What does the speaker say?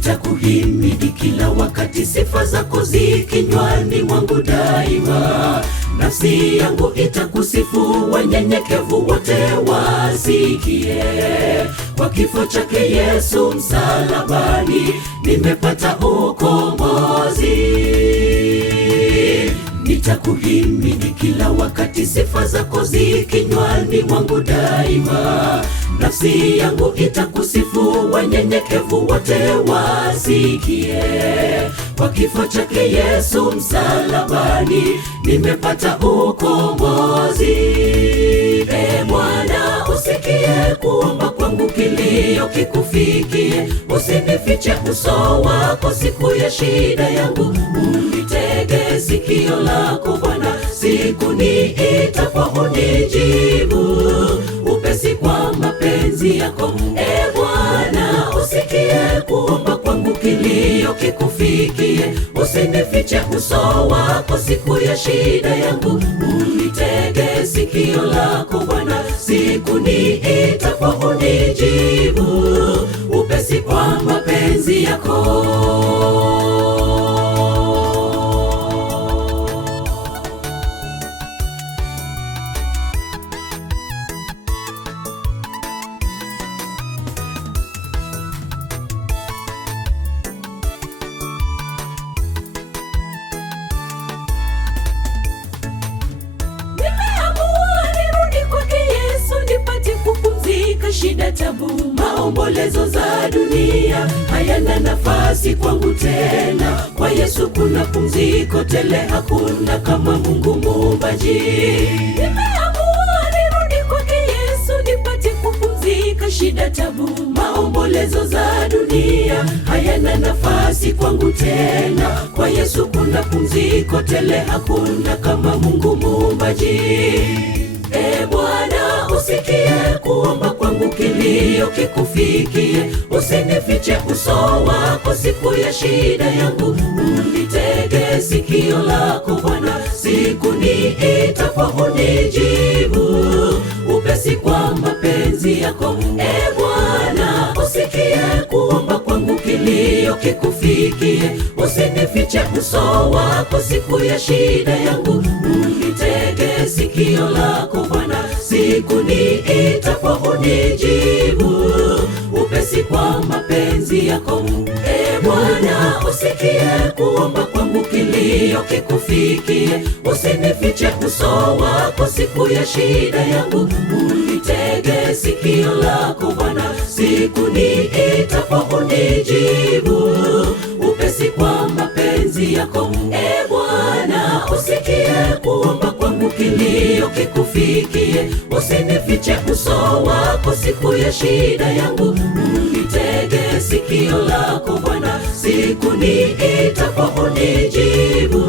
Nitakuhimidi kila wakati, sifa zako zikinywani mwangu daima. Nafsi yangu itakusifu, wanyenyekevu wote wasikie. Kwa kifo chake Yesu msalabani, nimepata ukombozi. Nitakuhimidi kila wakati, sifa zako zikinywani mwangu daima. Nafsi yangu itakusifu, wanyenyekevu wote wasikie. Kwa kifo chake Yesu msalabani, nimepata ukombozi. E Bwana, usikie kuomba kwangu, kilio kikufikie. Usinifiche uso wako siku ya shida yangu, unitege sikio lako Bwana, siku niitapo unijibu. Upesi kwa mapenzi yako, e Bwana, usikie kuomba kwangu, kilio kikufikie. Usinifiche uso wako siku ya shida yangu, unitege sikio lako Bwana, siku niitapo unijibu. Upesi kwa mapenzi yako. Shida, tabu, maombolezo za dunia hayana nafasi kwangu tena. Kwa Yesu kuna pumziko tele, hakuna kama Mungu Muumbaji. Nimeamua nirudi kwake Yesu nipate kupumzika. Shida, tabu, maombolezo za dunia hayana nafasi kwangu tena. Kwa Yesu kuna pumziko tele, hakuna kama Mungu Muumbaji. E Bwana, usikie kuomba kwangu, kilio kikufikie. Usinifiche uso wako siku ya shida yangu, unitege sikio lako Bwana, siku niitapo unijibu. Upesi kwa mapenzi yako, e Bwana, usikie kuomba kwangu, kilio kikufikie. Usinifiche uso wako siku ya shida yangu, unitege sikio lako Bwana, siku niitapo unijibu. Upesi kwa mapenzi yako, e Bwana, usikie kuomba kwangu, kilio kikufikie. Usinifiche uso wako siku ya shida yangu, unitege sikio lako Bwana, siku niitapo unijibu. Upesi kwa mapenzi yako, e Bwana, usikie kuomba kwangu, kilio kikufikie. Usinifiche uso wako siku ya shida yangu, unitege sikio lako Bwana, siku niitapo unijibu.